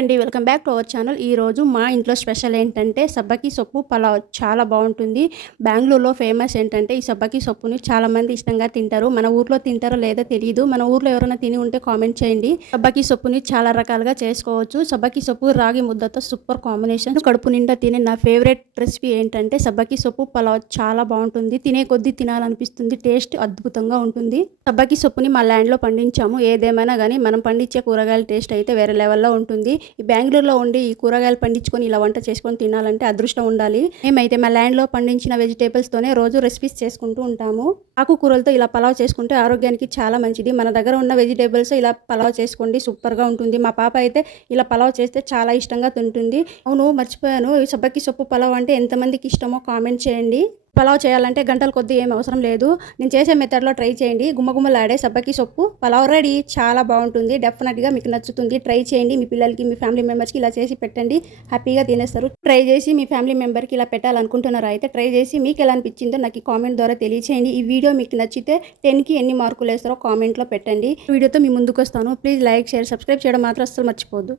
అండి, welcome back to our channel. ఈరోజు మా ఇంట్లో స్పెషల్ ఏంటంటే సబ్బకి సొప్పు పలావ్. చాలా బాగుంటుంది. బెంగళూరులో ఫేమస్ ఏంటంటే ఈ సబ్బకి సొప్పుని చాలామంది ఇష్టంగా తింటారు. మన ఊర్లో తింటారో లేదో తెలియదు. మన ఊర్లో ఎవరైనా తిని ఉంటే కామెంట్ చేయండి. సబ్బకి సొప్పుని చాలా రకాలుగా చేసుకోవచ్చు. సబ్బకి సొప్పు రాగి ముద్దతో సూపర్ కాంబినేషన్. కడుపు నిండా తినే నా ఫేవరెట్ రెసిపీ ఏంటంటే సబ్బకి సొప్పు పలావ్. చాలా బాగుంటుంది. తినే కొద్దీ తినాలనిపిస్తుంది. టేస్ట్ అద్భుతంగా ఉంటుంది. సబ్బకి సొప్పుని మా ల్యాండ్లో పండించాము. ఏదేమైనా కానీ మనం పండించే కూరగాయల టేస్ట్ అయితే వేరే లెవెల్లో ఉంటుంది. ఈ బెంగళూరులో ఉండి ఈ కూరగాయలు పండించుకొని ఇలా వంట చేసుకొని తినాలంటే అదృష్టం ఉండాలి. మేమైతే మా ల్యాండ్లో పండించిన వెజిటేబుల్స్తోనే రోజు రెసిపీస్ చేసుకుంటూ ఉంటాము. ఆకుకూరలతో ఇలా పలావ్ చేసుకుంటే ఆరోగ్యానికి చాలా మంచిది. మన దగ్గర ఉన్న వెజిటేబుల్స్ ఇలా పలావ్ చేసుకోండి, సూపర్గా ఉంటుంది. మా పాప అయితే ఇలా పలావ్ చేస్తే చాలా ఇష్టంగా తింటుంది. అవును, మర్చిపోయాను, ఈ సబ్బకి సొప్పు పలావ్ అంటే ఎంతమందికి ఇష్టమో కామెంట్ చేయండి. పలావ్ చేయాలంటే గంటల కొద్దీ ఏం అవసరం లేదు. నేను చేసే మెథడ్లో ట్రై చేయండి. గుమ్మగుమ్మలాడే సబ్బకి సొప్పు పలావ్ రెడీ. చాలా బాగుంటుంది. డెఫినెట్గా మీకు నచ్చుతుంది. ట్రై చేయండి. మీ పిల్లలకి, మీ ఫ్యామిలీ మెంబర్స్కి ఇలా చేసి పెట్టండి. హ్యాపీగా తినేస్తారు. ట్రై చేసి మీ ఫ్యామిలీ మెంబర్కి ఇలా పెట్టాలనుకుంటున్నారా అయితే ట్రై చేసి మీకు ఎలా అనిపించిందో నాకు కామెంట్ ద్వారా తెలియచేయండి. ఈ వీడియో మీకు నచ్చితే 10కి ఎన్ని మార్కులు వేస్తారో కామెంట్లో పెట్టండి. వీడియోతో మీ ముందుకు వస్తాను. ప్లీజ్ లైక్, షేర్, సబ్స్క్రైబ్ చేయడం మాత్రం అస్సలు మర్చిపోద్దు.